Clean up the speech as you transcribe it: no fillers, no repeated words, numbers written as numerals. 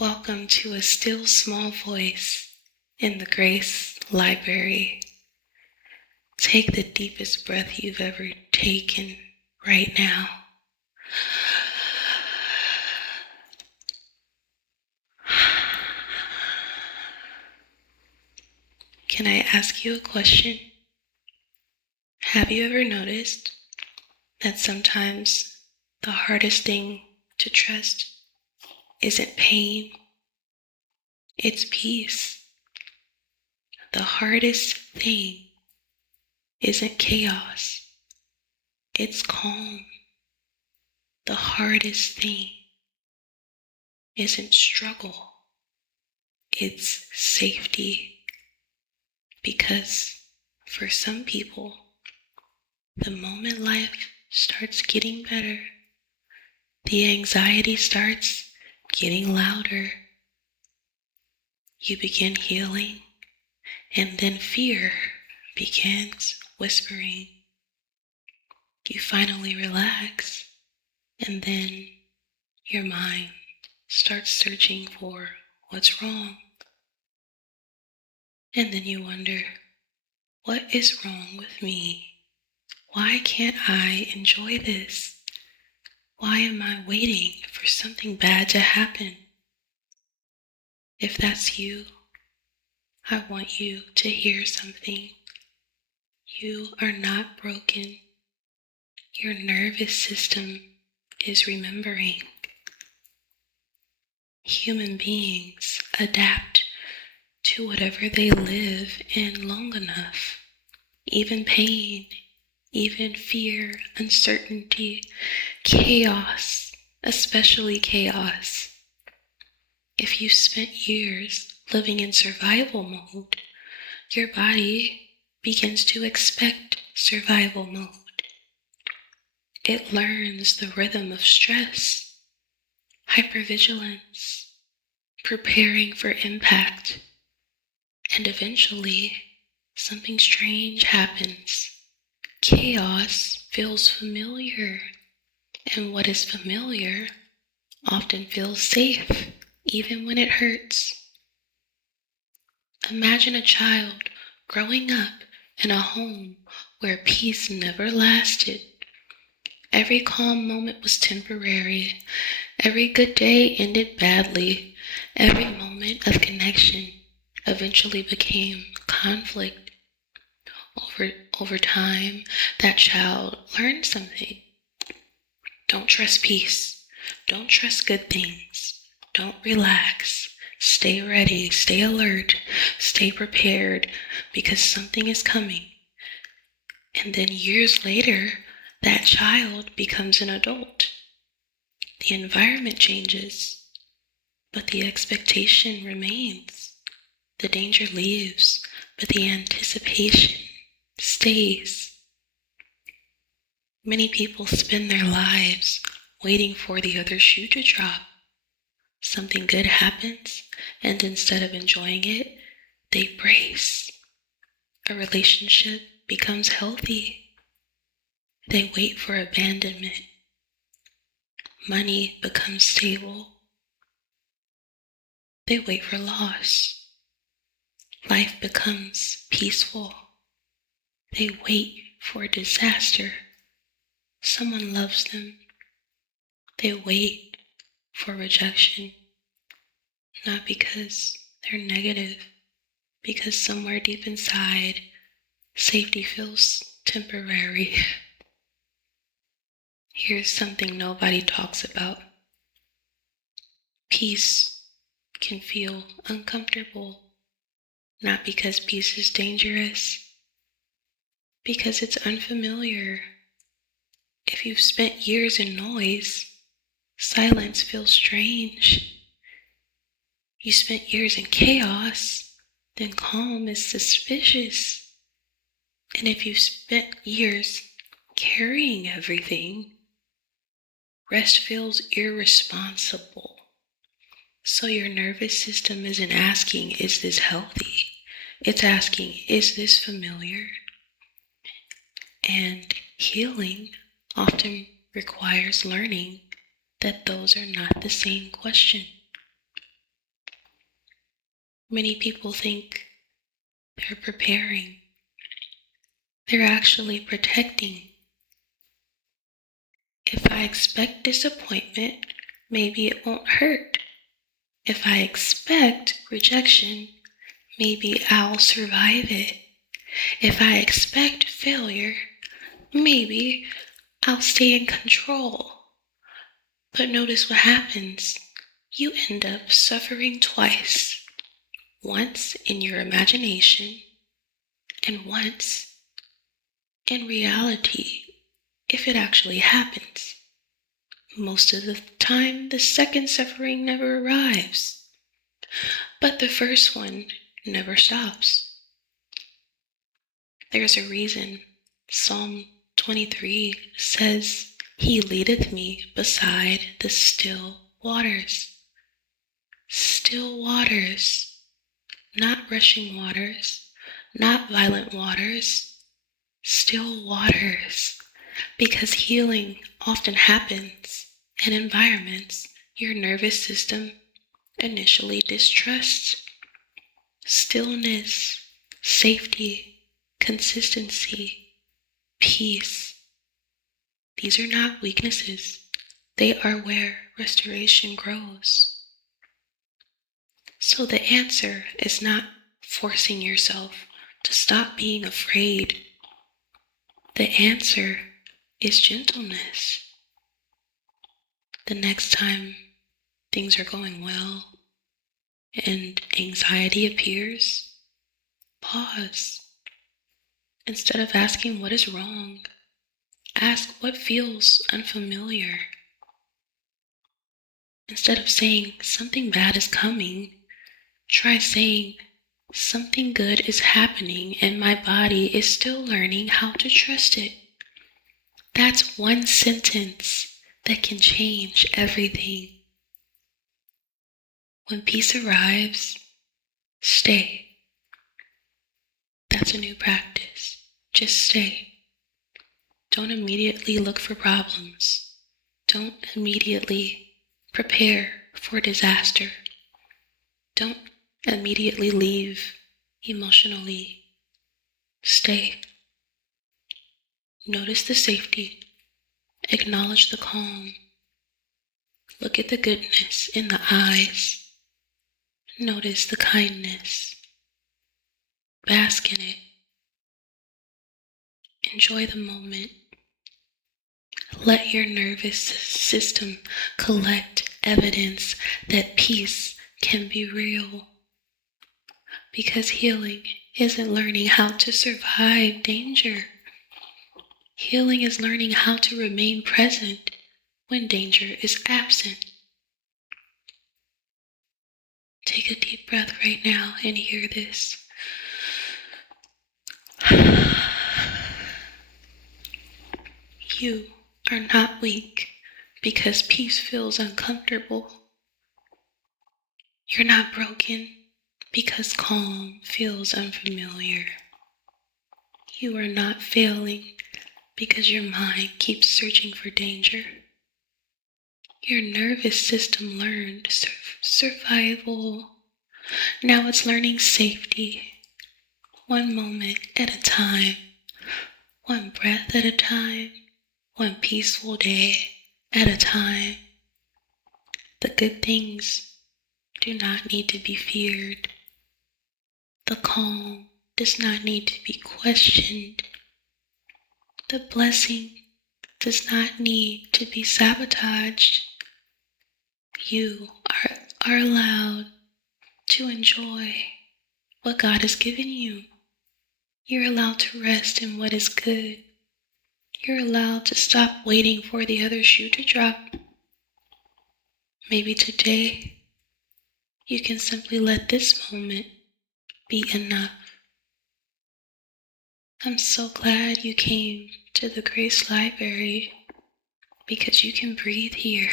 Welcome to a still small voice in the Grace Library. Take the deepest breath you've ever taken right now. Can I ask you a question? Have you ever noticed that sometimes the hardest thing to trust isn't pain, it's peace? The hardest thing isn't chaos, it's calm. The hardest thing isn't struggle, it's safety. Because for some people, the moment life starts getting better, the anxiety starts getting louder. You begin healing, and then fear begins whispering. You finally relax, and then your mind starts searching for what's wrong. And then you wonder, what is wrong with me? Why can't I enjoy this? Why am I waiting for something bad to happen? If that's you, I want you to hear something. You are not broken. Your nervous system is remembering. Human beings adapt to whatever they live in long enough. Even pain, even fear, uncertainty, chaos, especially chaos. If you spent years living in survival mode, your body begins to expect survival mode. It learns the rhythm of stress, hypervigilance, preparing for impact, and eventually something strange happens. Chaos feels familiar, and what is familiar often feels safe, even when it hurts. Imagine a child growing up in a home where peace never lasted. Every calm moment was temporary. Every good day ended badly. Every moment of connection eventually became conflict. Over time, that child learned something. Don't trust peace. Don't trust good things. Don't relax. Stay ready. Stay alert. Stay prepared, because something is coming. And then years later, that child becomes an adult. The environment changes, but the expectation remains. The danger leaves, but the anticipation stays. Many people spend their lives waiting for the other shoe to drop. Something good happens, and instead of enjoying it, they brace. A relationship becomes healthy. They wait for abandonment. Money becomes stable. They wait for loss. Life becomes peaceful. They wait for disaster. Someone loves them. They wait for rejection. Not because they're negative, because somewhere deep inside, safety feels temporary. Here's something nobody talks about. Peace can feel uncomfortable, not because peace is dangerous, because it's unfamiliar. If you've spent years in noise, silence feels strange. You spent years in chaos, then calm is suspicious. And if you've spent years carrying everything, rest feels irresponsible. So your nervous system isn't asking, is this healthy? It's asking, is this familiar? And healing often requires learning that those are not the same question. Many people think they're preparing. They're actually protecting. If I expect disappointment, maybe it won't hurt. If I expect rejection, maybe I'll survive it. If I expect failure, maybe I'll stay in control. But notice what happens. You end up suffering twice. Once in your imagination, and once in reality, if it actually happens. Most of the time, the second suffering never arrives, but the first one never stops. There's a reason Psalm 23 says, "He leadeth me beside the still waters." Still waters, not rushing waters, not violent waters, still waters, because healing often happens in environments your nervous system initially distrusts. Stillness, safety, consistency, peace. These are not weaknesses. They are where restoration grows. So the answer is not forcing yourself to stop being afraid. The answer is gentleness. The next time things are going well and anxiety appears, pause. Instead of asking what is wrong, ask what feels unfamiliar. Instead of saying something bad is coming, try saying something good is happening and my body is still learning how to trust it. That's one sentence that can change everything. When peace arrives, stay. That's a new practice. Just stay. Don't immediately look for problems. Don't immediately prepare for disaster. Don't immediately leave emotionally. Stay. Notice the safety. Acknowledge the calm. Look at the goodness in the eyes. Notice the kindness. Bask in it. Enjoy the moment. Let your nervous system collect evidence that peace can be real. Because healing isn't learning how to survive danger. Healing is learning how to remain present when danger is absent. Take a deep breath right now and hear this. You are not weak because peace feels uncomfortable. You're not broken because calm feels unfamiliar. You are not failing because your mind keeps searching for danger. Your nervous system learned survival. Now it's learning safety. One moment at a time. One breath at a time. One peaceful day at a time. The good things do not need to be feared. The calm does not need to be questioned. The blessing does not need to be sabotaged. You are allowed to enjoy what God has given you. You're allowed to rest in what is good. You're allowed to stop waiting for the other shoe to drop. Maybe today you can simply let this moment be enough. I'm so glad you came to the Grace Library because you can breathe here.